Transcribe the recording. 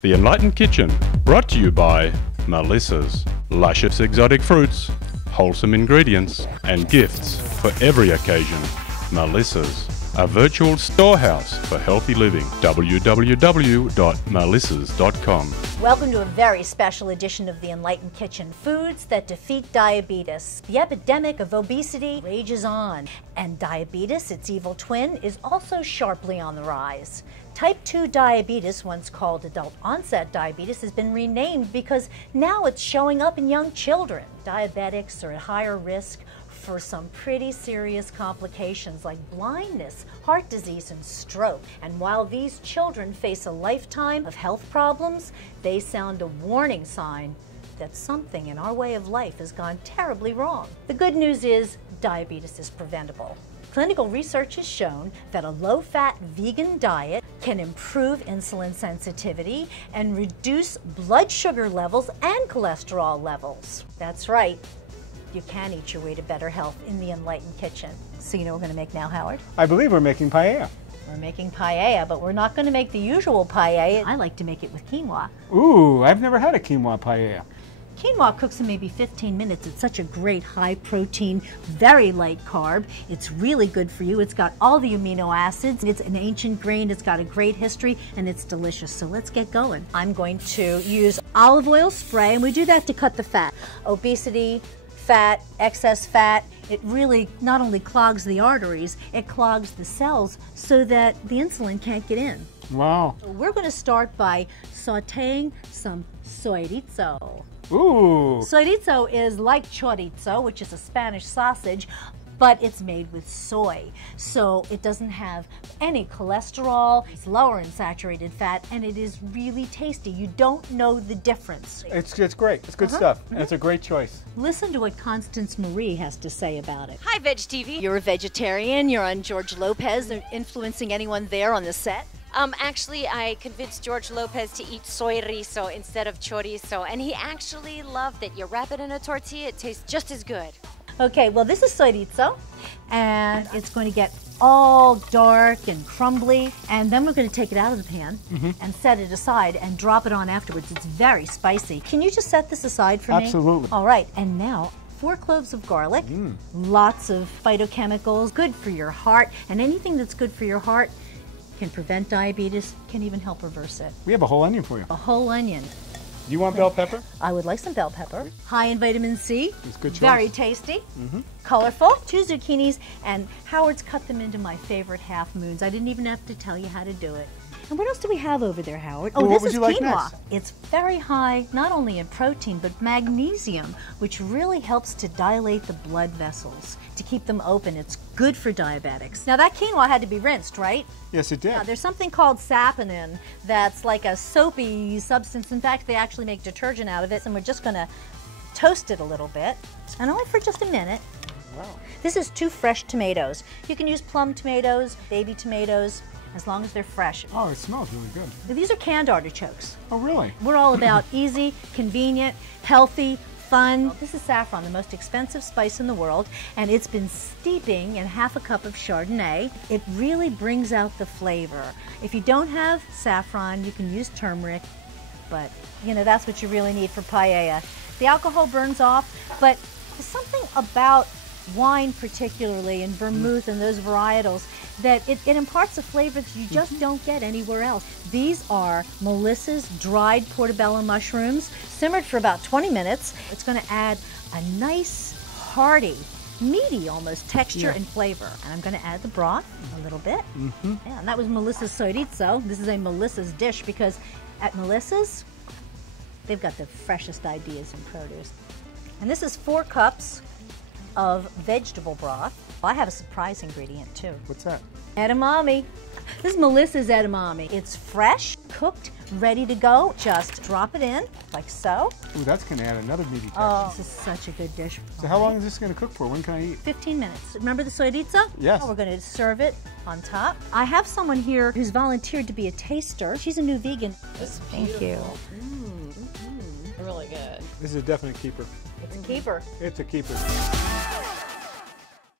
The Enlightened Kitchen, brought to you by Melissa's. Luscious exotic fruits, wholesome ingredients, and gifts for every occasion. Melissa's, a virtual storehouse for healthy living. www.melissas.com. Welcome to a very special edition of the Enlightened Kitchen. Foods that defeat diabetes. The epidemic of obesity rages on, and diabetes, its evil twin, is also sharply on the rise. Type 2 diabetes, once called adult onset diabetes, has been renamed because now it's showing up in young children. Diabetics are at higher risk for some pretty serious complications like blindness, heart disease, and stroke. And while these children face a lifetime of health problems, they sound a warning sign that something in our way of life has gone terribly wrong. The good news is diabetes is preventable. Clinical research has shown that a low-fat vegan diet can improve insulin sensitivity and reduce blood sugar levels and cholesterol levels. That's right. You can eat your way to better health in the Enlightened Kitchen. So you know what we're going to make now, Howard? I believe we're making paella. We're making paella, but we're not going to make the usual paella. I like to make it with quinoa. Ooh, I've never had a quinoa paella. Quinoa cooks in maybe 15 minutes. It's such a great high protein, very light carb. It's really good for you. It's got all the amino acids. It's an ancient grain. It's got a great history, and it's delicious. So let's get going. I'm going to use olive oil spray, and we do that to cut the fat. Obesity, fat, excess fat, it really not only clogs the arteries, it clogs the cells so that the insulin can't get in. Wow. So we're going to start by sauteing some chorizo. Ooh. Chorizo is like chorizo, which is a Spanish sausage, but it's made with soy. So it doesn't have any cholesterol, it's lower in saturated fat, and it is really tasty. You don't know the difference. It's great. It's good stuff. And it's a great choice. Listen to what Constance Marie has to say about it. Hi, VEG TV. You're a vegetarian, you're on George Lopez, influencing anyone there on the set? Actually, I convinced George Lopez to eat chorizo instead of chorizo, and he actually loved it. You wrap it in a tortilla, it tastes just as good. Okay, well this is chorizo, and it's going to get all dark and crumbly, and then we're going to take it out of the pan and set it aside and drop it on afterwards. It's very spicy. Can you just set this aside for me? Absolutely. All right, and now 4 cloves of garlic, lots of phytochemicals, good for your heart, and anything that's good for your heart can prevent diabetes, can even help reverse it. We have a whole onion for you. A whole onion. Do you want bell pepper? I would like some bell pepper. High in vitamin C. It's a good choice. Very tasty. Colorful. 2 zucchinis, and Howard's cut them into my favorite half moons. I didn't even have to tell you how to do it. And what else do we have over there, Howard? Oh, well, this what would is you like quinoa. next? It's very high, not only in protein, but magnesium, which really helps to dilate the blood vessels, to keep them open. It's good for diabetics. Now, that quinoa had to be rinsed, right? Yes, it did. Now, there's something called saponin that's like a soapy substance. In fact, they actually make detergent out of it, and we're just going to toast it a little bit, and only for just a minute. Wow. This is 2 fresh tomatoes. You can use plum tomatoes, baby tomatoes, as long as they're fresh. Oh, it smells really good. These are canned artichokes. Oh, really? We're all about easy, convenient, healthy, fun. This is saffron, the most expensive spice in the world, and it's been steeping in half a cup of Chardonnay. It really brings out the flavor. If you don't have saffron, you can use turmeric, but you know, that's what you really need for paella. The alcohol burns off, but there's something about wine particularly, and vermouth and those varietals, that it imparts a flavor that you just don't get anywhere else. These are Melissa's dried portobello mushrooms, simmered for about 20 minutes. It's going to add a nice, hearty, meaty almost texture and flavor. And I'm going to add the broth a little bit. Yeah, and that was Melissa's chorizo. This is a Melissa's dish because at Melissa's, they've got the freshest ideas in produce. And this is 4 cups of vegetable broth. I have a surprise ingredient too. What's that? Edamame. This is Melissa's edamame. It's fresh, cooked, ready to go. Just drop it in, like so. Ooh, that's going to add another meaty texture. Oh, this is such a good dish. So how long is this going to cook for? When can I eat? 15 minutes. Remember the chorizo? Yes. Oh, we're going to serve it on top. I have someone here who's volunteered to be a taster. She's a new vegan. Thank you. Really good. This is a definite keeper. It's a keeper. It's a keeper.